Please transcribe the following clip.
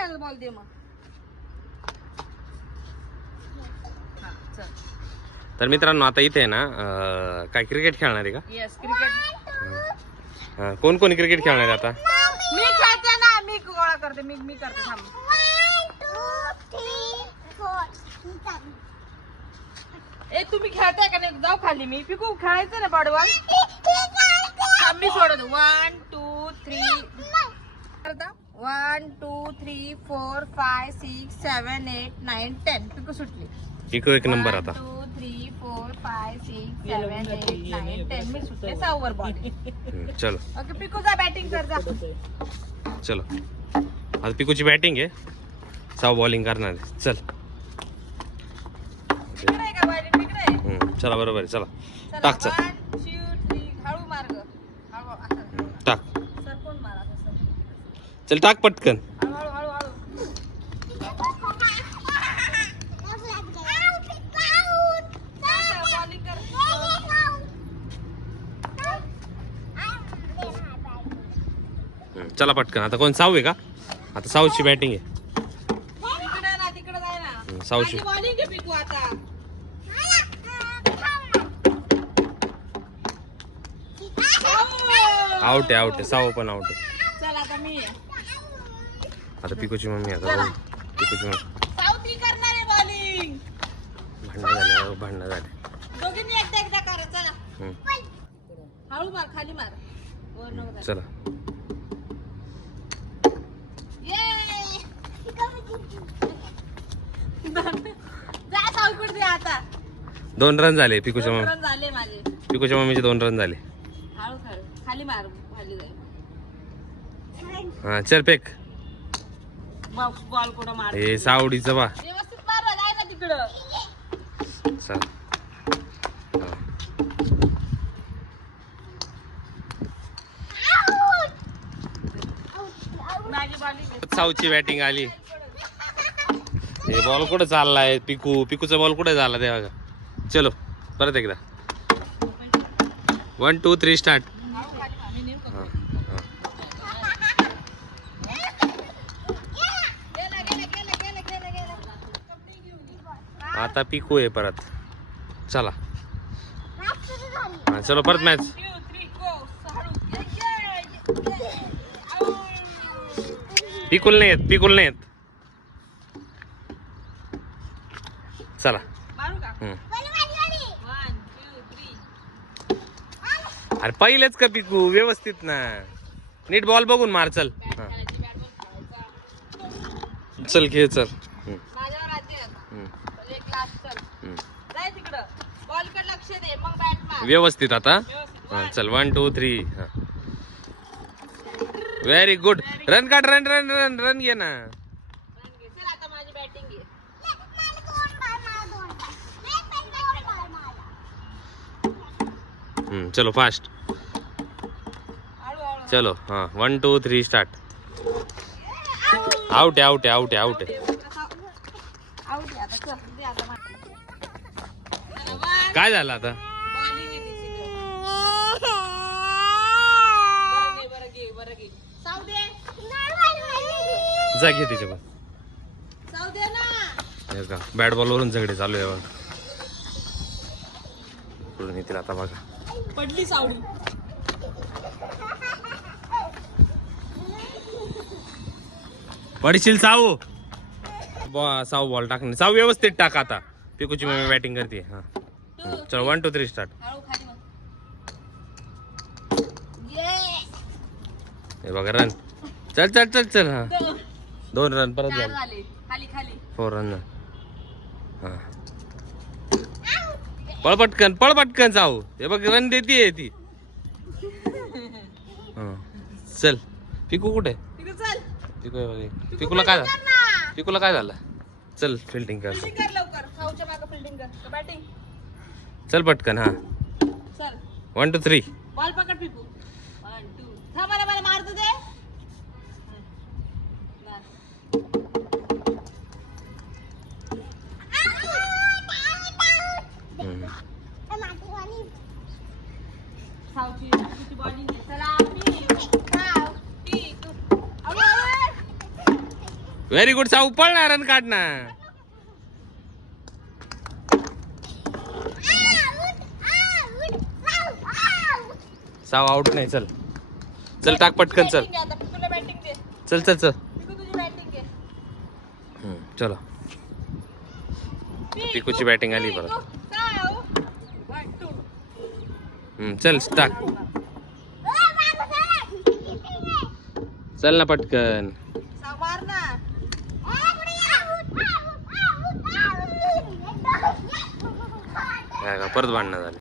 खेळायला बॉल दे मग. हा चल. तर मित्रांनो आता इथे आहे ना काय क्रिकेट खेळणार आहे का? Yes cricket. कोण कोण क्रिकेट खेळणार आहे आता? मी खेळते ना, मी गोळा करते, मी करते. थांब. 1 2 3 4. ए तुम्ही खेळताय का नाही? जाऊ खाली. मी पिकू खेळायचं ना बॉडबॉल. मी सोडतो. 1 2 3 1 2 3 4 5 6 7 8 9 10. पिकू सुटली. पिकू एक नंबर आता. 1 2 3 4 5 6 7 8 9 10. मी सुटले 6 ओव्हर बॉल. चलो ओके पिकू जा बॅटिंग कर जा. चलो आता पिकूची बॅटिंग आहे. 6 बॉलिंग करणार आहे. चल तिकडे आहे का बॅटिंग? तिकडे आहे. चला बरोबर आहे. चला चला, टाक चल. 1 2 3 हळू मार्ग. हळू असं. टाक. सर कोण मारा असं. चल टाक पटकन. हळू हळू हळू हळू. बॉलिंग कर. चला पटकन. आता कोण? 6 आहे का? आता 6ची बॅटिंग आहे. तिकडे ना, तिकडे जाय ना. 6ची बॉलिंग आहे पिकू आता. आउट आहे. आउट आहे. 6 पण आउट आहे. चल आता मी आहे. आता पिकूची मम्मी आता पिकूची मम्मी. साऊथी करणार आहे बॉलिंग. भांडणं झाले. दोघींनी एकदा एकदा करा. चला हळू मार, खाली मार. वर नको जायला. चला ये. जा साऊथकडे दे आता. 2 रन झाले पिकूच्या 2 मम्मी. रन झाले माझे. पिकूच्या मम्मीचे 2 रन झाले. हळू खेळ. खाली मार, खाली जाईल. हा चल पेक. बॉल कुठं मार. हे सावडीचं बा. व्यवस्थित मार. जाय ना तिकडं. चल माझी बॉलिंग. 6ची बॅटिंग आली. हे बॉल कुठं चाललाय? पिकूचा बॉल कुठे झाला ते बघा. चलो परत एकदा. 1 2 3 स्टार्ट. आता पिकू आहे परत. चला चलो परत मॅच. पिकुल नाही येत. पिकुल नाही येत. चला अरे पहिलेच का पिकू? व्यवस्थित ना, नीट बॉल बघून मार. चल चल खेळ. चल व्यवस्थित आता. चल 1 2 3. Very good. रन काढ. रन रन रन रन घे ना. चलो फास्ट. चलो हाँ 1 2 3 स्टार्ट. आउट आहे. आउट आहे. आउट आहे. आउट आहे. काय झालं आता? जा घे तिच्या का बॅट बॉल वरून झगडे चालू आहे बघा. पुढून येतील आता बघा. पडली सावडी. पडशील साऊ. साऊ बॉल टाकणे. साऊ व्यवस्थित टाक. आता पिकूची मम्मी बॅटिंग करते. हा चलो 1 2 3 स्टार्ट. हे बघा रन. चल चल चल चल. हा 2 रन परत झाले. खाली खाली. 4 रन. हा पळ पटकन. पळ पटकन जाऊ. हे बघ रन देतीये ती. चल पिकू कुठे? चल पिकूला काय झालं? पिकूला काय झालं? चल फिल्डिंग कर. फिल्डिंग कर लवकर. साऊच्या मागे फिल्डिंग कर. बॅटिंग. चल पटकन. हा चल 1 2 3. बॉल पकड पिकू. 1 2. थांब मला मारतो दे. साऊची बॉलिंग आहे. चला व्हेरी गुड साऊ, पळणार रन काढ ना. साऊ आउट नाही. चल चल टाक पटकन. चल Batting घे आता, पिकूला बॅटिंग दे. चल चल चल. पिकू तुझी बॅटिंग घे. चलो पिकूची बॅटिंग आली परत. साऊ. 1 2. चल टाक. चल ना पटकन. साऊ मार ना. परत भांडणं झाली.